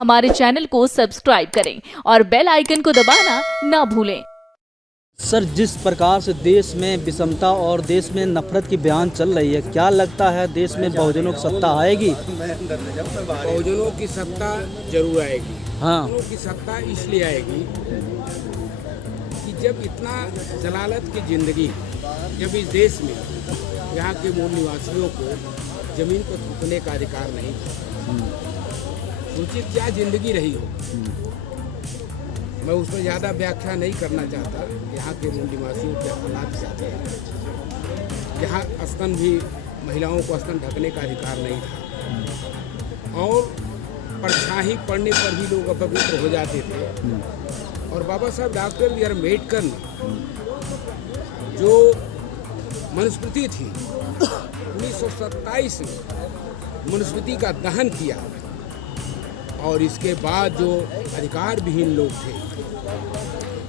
हमारे चैनल को सब्सक्राइब करें और बेल आइकन को दबाना ना भूलें। सर, जिस प्रकार से देश में विषमता और देश में नफरत की बयान चल रही है, क्या लगता है देश में बहुजनों की सत्ता आएगी? बहुजनों की सत्ता जरूर आएगी। हाँ। बहुजनों की सत्ता इसलिए आएगी कि जब इतना जलालत की जिंदगी, जब इस देश में यहाँ के मूल निवासियों को जमीन को थूकने का अधिकार नहीं था, सोचिए क्या जिंदगी रही हो। मैं उसमें ज़्यादा व्याख्या नहीं करना चाहता। यहाँ के मूल निवासियों के हालात चाहते हैं, यहाँ स्तन भी, महिलाओं को स्तन ढकने का अधिकार नहीं था और परछाई पड़ने पर भी लोग अपवित्र हो जाते थे। और बाबा साहब डॉक्टर बी आर अम्बेडकर ने जो मनुस्मृति थी 1927 में मनुस्मृति का दहन किया और इसके बाद जो अधिकार विहीन लोग थे,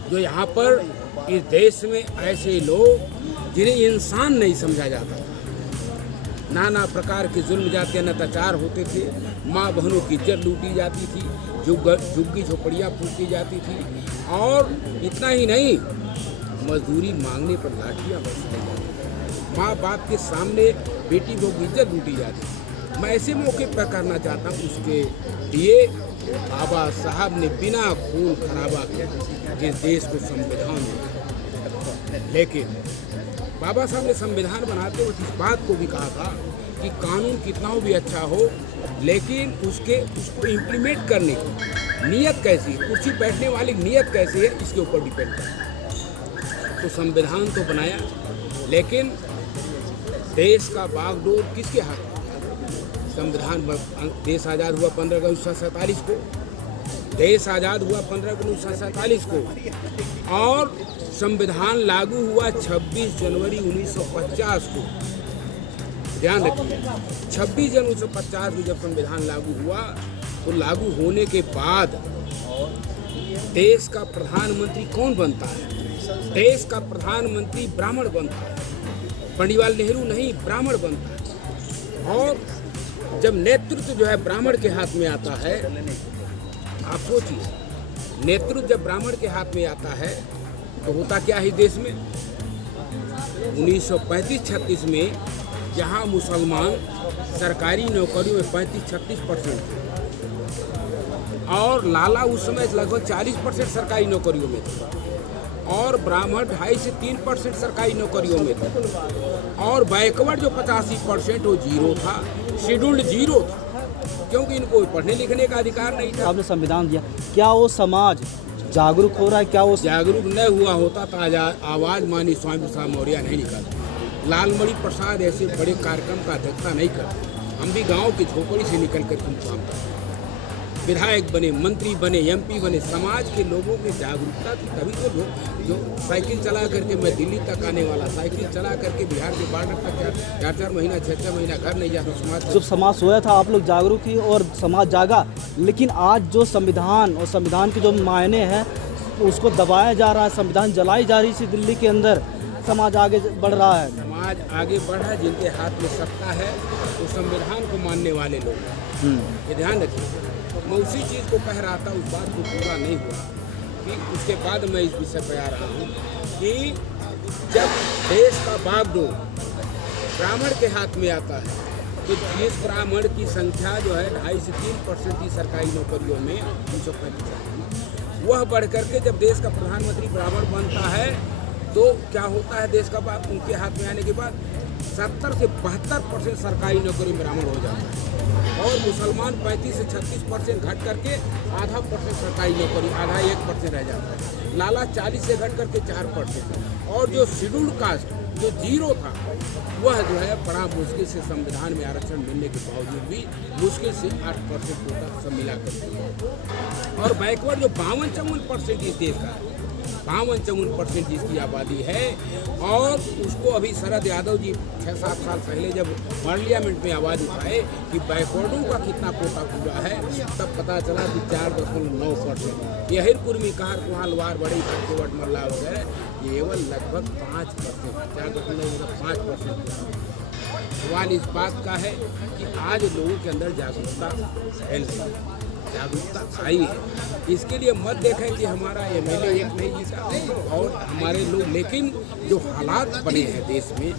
जो यहाँ पर इस देश में ऐसे लोग जिन्हें इंसान नहीं समझा जाता था, नाना प्रकार के जुल्म जाते अत्याचार होते थे, माँ बहनों की इज्जत लूटी जाती थी, झुग्गी झोपड़ियाँ फूकी जाती थी और इतना ही नहीं, मजदूरी मांगने पर लाठियाँ बरसाई जाती थी, माँ बाप के सामने बेटी लोग की इज्जत लूटी जाती थी। मैं ऐसे मौके पर करना चाहता हूँ, उसके लिए बाबा साहब ने बिना खून खराबा किया जिस देश को संविधान दिया। लेकिन बाबा साहब ने संविधान बनाते वक्त इस बात को भी कहा था कि कानून कितना भी अच्छा हो, लेकिन उसको इम्प्लीमेंट करने की नीयत कैसी है, कुर्सी बैठने वाली नीयत कैसी है, इसके ऊपर डिपेंड करता है। तो संविधान तो बनाया, लेकिन देश का बागडोर किसके हाथ में? संविधान, देश आज़ाद हुआ 15 अगस्त 1947 को, देश आज़ाद हुआ 15 अगस्त 1947 को और संविधान लागू हुआ 26 जनवरी 1950 को। ध्यान रखिए, 26 जनवरी 1950 में जब संविधान लागू हुआ तो लागू होने के बाद देश का प्रधानमंत्री कौन बनता है? देश का प्रधानमंत्री ब्राह्मण बनता है, पंडितलाल नेहरू नहीं, ब्राह्मण बनता है। और जब नेतृत्व जो है ब्राह्मण के हाथ में आता है, आप सोचिए, नेतृत्व जब ब्राह्मण के हाथ में आता है तो होता क्या है देश में? 1935-36 में जहां मुसलमान सरकारी नौकरियों में 35-36% थे और लाला उस समय लगभग 40% सरकारी नौकरियों में थे और ब्राह्मण 2.5 से 3% सरकारी नौकरियों में थे और बैकवर्ड जो 85% वो जीरो था, शेड्यूल्ड जीरो था, क्योंकि इनको पढ़ने लिखने का अधिकार नहीं था। आपने संविधान दिया, क्या वो समाज जागरूक हो रहा है? क्या वो जागरूक न हुआ होता तो आवाज़ मानी स्वामी प्रसाद मौर्य नहीं निकालते, लालमणि प्रसाद ऐसे बड़े कार्यक्रम का अध्यक्षता नहीं करते। हम भी गाँव की झोपड़ी से निकल कर तुम काम करते, विधायक बने, मंत्री बने, MP बने, समाज के लोगों की जागरूकता थी, तभी तो जो साइकिल चला करके मैं दिल्ली तक आने वाला, साइकिल चला करके बिहार के बॉर्डर तक 4-4 महीना 6-6 महीना घर नहीं जाता समाज। जब समाज सोया था आप लोग जागरूक थी और समाज जागा, लेकिन आज जो संविधान और संविधान के जो मायने हैं उसको दबाया जा रहा है, संविधान जलाई जा रही थी दिल्ली के अंदर, समाज आगे बढ़ रहा है। समाज आगे बढ़ रहा है, जिनके हाथ में सत्ता है वो संविधान को मानने वाले लोग। ये ध्यान रखिए, मैं उसी चीज़ को कह रहा था, उस बात को पूरा नहीं हुआ कि उसके बाद मैं इस विषय पर आ रहा हूँ कि जब देश का बागडोर ब्राह्मण के हाथ में आता है तो जिस ब्राह्मण की संख्या जो है 2.5 से 3% की सरकारी नौकरियों में 1935 वह बढ़ करके जब देश का प्रधानमंत्री ब्राह्मण बनता है तो क्या होता है? देश का बाग उनके हाथ में आने के बाद 70 से 72% सरकारी नौकरी में ब्राह्मण हो जाता है और मुसलमान 35 से 36% घट करके आधा % सरकारी नौकरी, आधा 1% रह जाता है। लाला 40 से घट करके 4% और जो शेड्यूल्ड कास्ट जो जीरो था वह जो है बड़ा मुश्किल से संविधान में आरक्षण मिलने के बावजूद भी मुश्किल से 8% कोटा सब मिला करके और बैकवर्ड जो 52-54% इस देश का 52-54% जिसकी आबादी है और उसको अभी शरद यादव जी 6-7 साल पहले जब पार्लियामेंट में आवाज़ उठाए कि बैकवर्डों का कितना कोटा पूरा है, तब पता चला कि 4.9%। यही कुर्मी कार कुहालवार बड़ी बैकवर्ड मल्ला वगैरह केवल लगभग 5%, 4.5%। सवाल इस बात का है कि आज लोगों के अंदर जागरूकता फैल रही है जागरूकता आई है। इसके लिए मत देखें कि हमारा एमएलए एक नहीं जीता और हमारे लोग, लेकिन जो हालात बने हैं देश में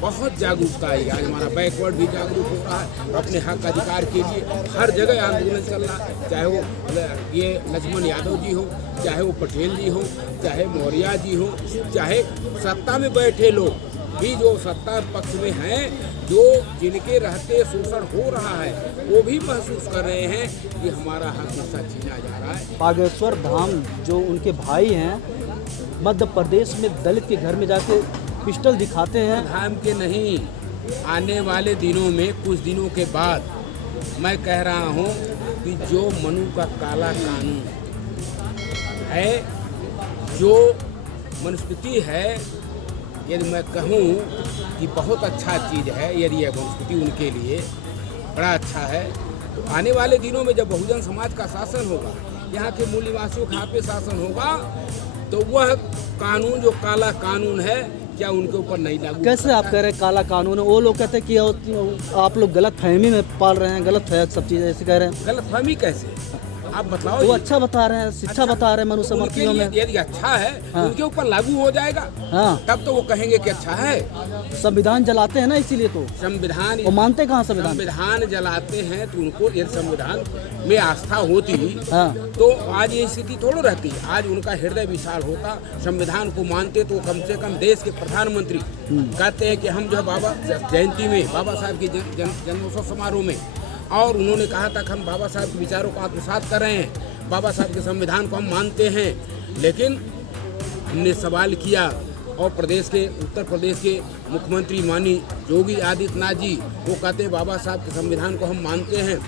बहुत जागरूकता आई। आज हमारा बैकवर्ड भी जागरूक हो रहा है अपने हक अधिकार के लिए। हर जगह आंदोलन चल रहा है, चाहे वो ये लक्ष्मण यादव जी हो, चाहे वो पटेल जी हो, चाहे मौर्य जी हो, चाहे सत्ता में बैठे लोग भी जो सत्ता पक्ष में हैं, जो जिनके रहते शोषण हो रहा है, वो भी महसूस कर रहे हैं कि हमारा हक हिस्सा छीना जा रहा है। बागेश्वर धाम जो उनके भाई हैं, मध्य प्रदेश में दलित के घर में जाके पिस्टल दिखाते हैं। धाम के नहीं, आने वाले दिनों में, कुछ दिनों के बाद मैं कह रहा हूँ कि जो मनु का काला कानून है, जो मनुस्मृति है, यदि मैं कहूँ कि बहुत अच्छा चीज़ है, यदि यह मनुस्मृति उनके लिए बड़ा अच्छा है, तो आने वाले दिनों में जब बहुजन समाज का शासन होगा, यहाँ के मूल निवासियों का यहाँ पे शासन होगा, तो वह कानून जो काला कानून है, क्या उनके ऊपर नहीं लागू? कैसे आप कह रहे हैं काला कानून है? वो लोग कहते हैं कि आप लोग गलत फहमी में पाल रहे हैं, गलत है सब चीज़, ऐसे कह रहे हैं। गलत फहमी कैसे? आप बताओ। वो अच्छा बता रहे हैं, शिक्षा बता रहे हैं मनुष्य उनके समर्थियों लिए में। यदि अच्छा है, हाँ। उनके ऊपर लागू हो जाएगा, हाँ, तब तो वो कहेंगे कि अच्छा है। संविधान जलाते हैं ना, इसीलिए तो संविधान, वो मानते कहाँ संविधान? संविधान जलाते हैं तो उनको यदि संविधान में आस्था होती हाँ, तो आज ये स्थिति थोड़ी रहती। आज उनका हृदय विशाल होता, संविधान को मानते, तो कम से कम देश के प्रधानमंत्री कहते हैं कि हम जो है बाबा जयंती में, बाबा साहब की जन्मोत्सव समारोह में, और उन्होंने कहा था कि हम बाबा साहब के विचारों को आत्मसात कर रहे हैं, बाबा साहब के संविधान को हम मानते हैं। लेकिन हमने सवाल किया और उत्तर प्रदेश के मुख्यमंत्री माननीय योगी आदित्यनाथ जी, वो कहते हैं बाबा साहब के संविधान को हम मानते हैं।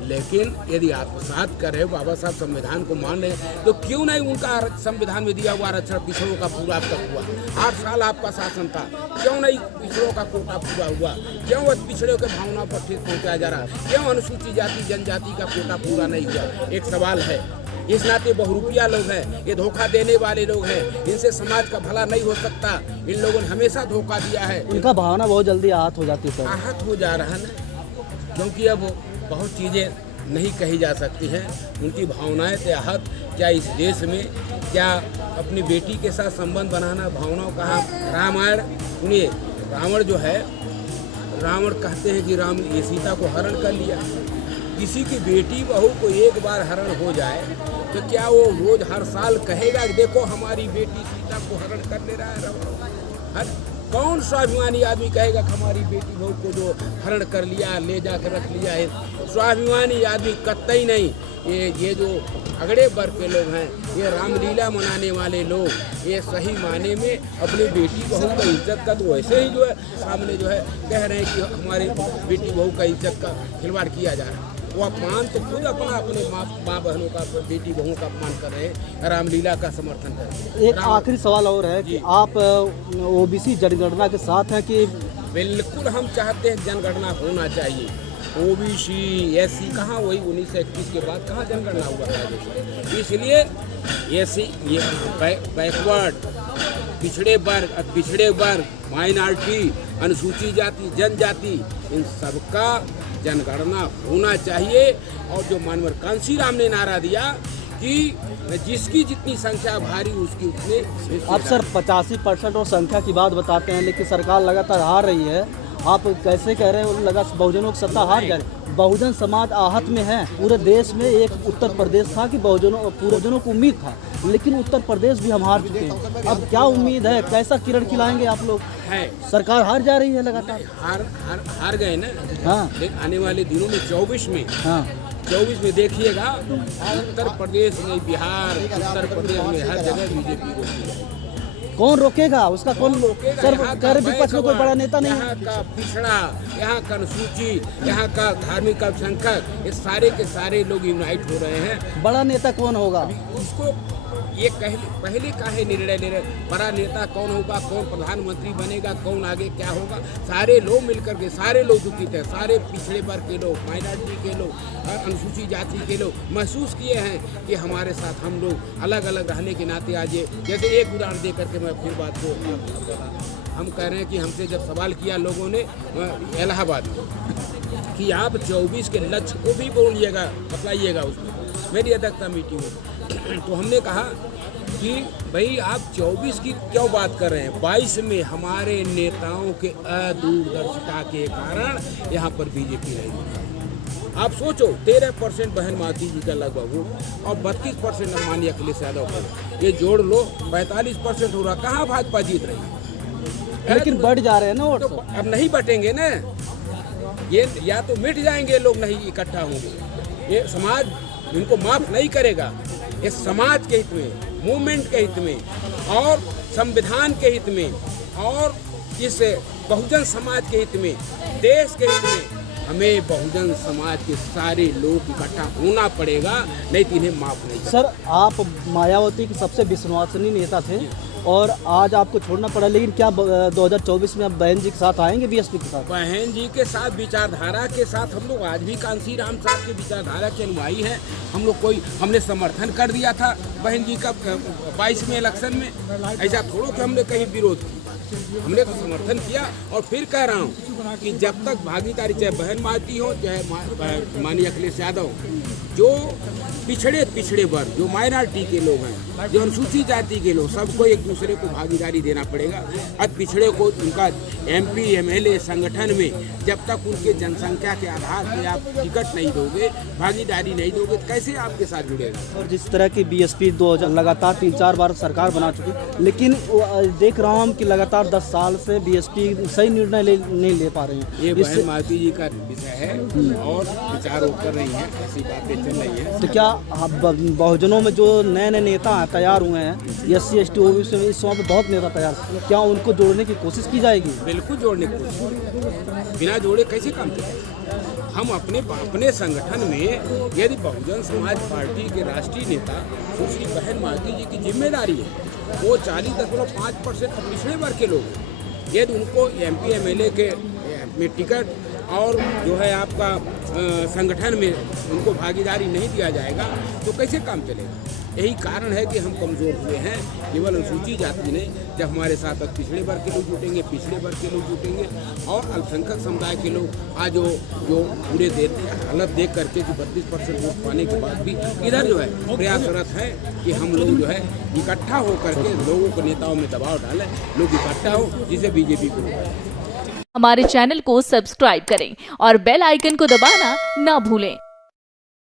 लेकिन यदि आत्मसात कर रहे हो, बाबा साहब संविधान को मान रहे हैं, तो क्यों नहीं उनका संविधान में दिया हुआ आरक्षण पिछड़ों का पूरा अब तक हुआ? 8 साल आपका शासन था, क्यों नहीं पिछड़ों का कोटा पूरा हुआ? क्यों पिछड़ों के भावना पर ठेस पहुँचाया जा रहा है? क्यों अनुसूचित जाति जनजाति का कोटा पूरा नहीं हुआ? एक सवाल है। इस नाते बहुरूपिया लोग हैं, ये धोखा देने वाले लोग हैं, इनसे समाज का भला नहीं हो सकता। इन लोगों ने हमेशा धोखा दिया है। उनका भावना बहुत जल्दी आहत हो जाती है। आहत हो जा रहा है ना, क्योंकि अब बहुत चीज़ें नहीं कही जा सकती हैं। उनकी भावनाएं तो आहत, क्या इस देश में, क्या अपनी बेटी के साथ संबंध बनाना भावनाओं का? रामायण सुनिए, रावण जो है, रावण कहते हैं कि राम ये सीता को हरण कर लिया। किसी की बेटी बहू को एक बार हरण हो जाए तो क्या वो रोज हर साल कहेगा कि देखो हमारी बेटी सीता को हरण कर ले रहा है रावण? कौन स्वाभिमानी आदमी कहेगा कि हमारी बेटी बहू को जो हरण कर लिया, ले जाकर रख लिया है? स्वाभिमानी आदमी कतई नहीं। ये जो अगड़े वर्ग के लोग हैं, ये रामलीला मनाने वाले लोग, ये सही माने में अपनी बेटी बहू का इज्जत का, तो वैसे ही जो है सामने जो है कह रहे हैं कि हमारी बेटी बहू का इज्जत का खिलवाड़ किया जा रहा है। वो अपमान तो खुद अपने माँ बहनों का, बेटी बहुओं का अपमान कर रहे हैं, रामलीला का समर्थन कर रहे हैं। एक आखिरी सवाल और है कि आप ओबीसी जनगणना के साथ हैं कि? बिल्कुल हम चाहते हैं जनगणना होना चाहिए। ओबीसी एससी कहाँ, वही 1921 के बाद कहाँ जनगणना हुआ है? इसलिए एससी, ये बैकवर्ड, पिछड़े वर्ग, माइनॉरिटी, अनुसूचित जाति, जनजाति, इन सबका जनगणना होना चाहिए। और जो मानवर कांसीराम ने नारा दिया कि जिसकी जितनी संख्या भारी उसकी उतने। आप सर 85% और संख्या की बात बताते हैं, लेकिन सरकार लगातार हार रही है। आप कैसे कह रहे हैं लगा बहुजनों की सत्ता हार जा रही? बहुजन समाज आहत में है। पूरे देश में एक उत्तर प्रदेश था कि बहुजनों को उम्मीद था, लेकिन उत्तर प्रदेश भी हम हार चुके हैं। अब क्या उम्मीद है, कैसा किरण खिलाएंगे आप लोग? है सरकार हार जा रही है लगातार। हार गए ना। हाँ, आने वाले दिनों में 24 में, हाँ, 24 में देखिएगा, उत्तर प्रदेश में, बिहार, उत्तर प्रदेश में हर जगह बीजेपी को कौन रोकेगा? उसका कौन रोकेगा? सर, कर विपक्ष में कोई बड़ा नेता नहीं है। यहाँ का पिछड़ा, यहाँ का अनुसूचित, यहाँ का धार्मिक अल्पसंख्यक, ये सारे के सारे लोग यूनाइट हो रहे हैं। बड़ा नेता कौन होगा? उसको ये पहले काहे निर्णय ले रहे? बड़ा नेता कौन होगा, कौन प्रधानमंत्री बनेगा, कौन आगे क्या होगा? सारे लोग मिलकर के, सारे लोग दुखित हैं, सारे पिछड़े वर्ग के लोग, माइनॉरिटी के लोग, अनुसूचित जाति के लोग महसूस किए हैं कि हमारे साथ हम लोग अलग अलग रहने के नाते आज ये, जैसे एक उदाहरण दे करके मैं फिर बात को, हम कह रहे हैं कि हमसे जब सवाल किया लोगों ने इलाहाबाद में, कि आप 24 के लक्ष्य को भी बोलिएगा, बतलाइएगा उसमें मेरी अध्यक्षता मीटिंग में। तो हमने कहा कि भाई आप 24 की क्यों बात कर रहे हैं, 22 में हमारे नेताओं के अदूरदर्शिता के कारण यहाँ पर बीजेपी नहीं। आप सोचो 13% बहन माती जी का लगभग वोट और 32% माननीय अखिलेश यादव को, ये जोड़ लो 45% हो रहा। कहाँ भाजपा जीत रही है? लेकिन बढ़ जा रहे हैं ना वोट। तो अब नहीं बटेंगे ना, ये या तो मिट जाएंगे, लोग नहीं इकट्ठा होंगे। ये समाज इनको माफ नहीं करेगा। ये समाज के हित में, मूवमेंट के हित में और संविधान के हित में और इस बहुजन समाज के हित में, देश के हित में हमें बहुजन समाज के सारे लोग इकट्ठा होना पड़ेगा, नहीं तो इन्हें माफ नहीं करेगा। सर, आप मायावती के सबसे विश्वसनीय नेता थे और आज आपको छोड़ना पड़ा, लेकिन क्या 2024 में आप बहन जी के साथ आएंगे बीएसपी के साथ? बहन जी के साथ, विचारधारा के साथ हम लोग आज भी कांसी राम साहब के विचारधारा के अनुयायी हैं। हम लोग हमने समर्थन कर दिया था बहन जी का 22 में इलेक्शन में। ऐसा थोड़ा कि हमने कहीं विरोध किया, हमने तो समर्थन किया। और फिर कह रहा हूँ कि जब तक भागीदारी, चाहे बहन माती हो चाहे माननीय अखिलेश यादव, जो पिछड़े वर्ग, जो माइनॉरिटी के लोग हैं, जो अनुसूचित जाति के लोग, सबको एक दूसरे को भागीदारी देना पड़ेगा। और पिछड़े को उनका MP MLA संगठन में जब तक उनके जनसंख्या के आधार पर आप टिकट नहीं दोगे, भागीदारी नहीं दोगे, तो कैसे आपके साथ जुड़ेगा? और जिस तरह की बीएसपी 2000 लगातार 3-4 बार सरकार बना चुकी, लेकिन देख रहा हूँ कि लगातार 10 साल से बीएसपी सही निर्णय नहीं ले पा रही है। ये बहन माती जी का विषय है और विचार वो कर रही हैं, ऐसी बातें चल रही हैं। तो क्या बहुजनों में जो नए नेता तैयार हुए हैं, SC ST OBC में इस समय बहुत नेता तैयार, क्या उनको जोड़ने की कोशिश की जाएगी? बिल्कुल जोड़ने की कोशिश, बिना जोड़े कैसे काम करें? हम अपने संगठन में यदि बहुजन समाज पार्टी के राष्ट्रीय नेता सुश्री बहन माती जी की जिम्मेदारी है, वो 40.5% पिछड़े वर्ग के लोग हैं। यदि उनको MP MLA के में टिकट और जो है आपका संगठन में उनको भागीदारी नहीं दिया जाएगा तो कैसे काम चलेगा? यही कारण है कि हम कमज़ोर हुए हैं। केवल अनुसूचित जाति नहीं, जब हमारे साथ अब पिछड़े वर्ग के लोग जुटेंगे, पिछड़े वर्ग के लोग जुटेंगे और अल्पसंख्यक समुदाय के लोग आज जो पूरे हालत देख करके जो 32% वोट पाने के बाद भी इधर जो है प्रयासरत है कि हम लोग जो है इकट्ठा होकर के लोगों को, नेताओं में दबाव डालें, लोग इकट्ठा हो, जिसे बीजेपी को हमारे चैनल को सब्सक्राइब करें और बेल आइकन को दबाना ना भूलें।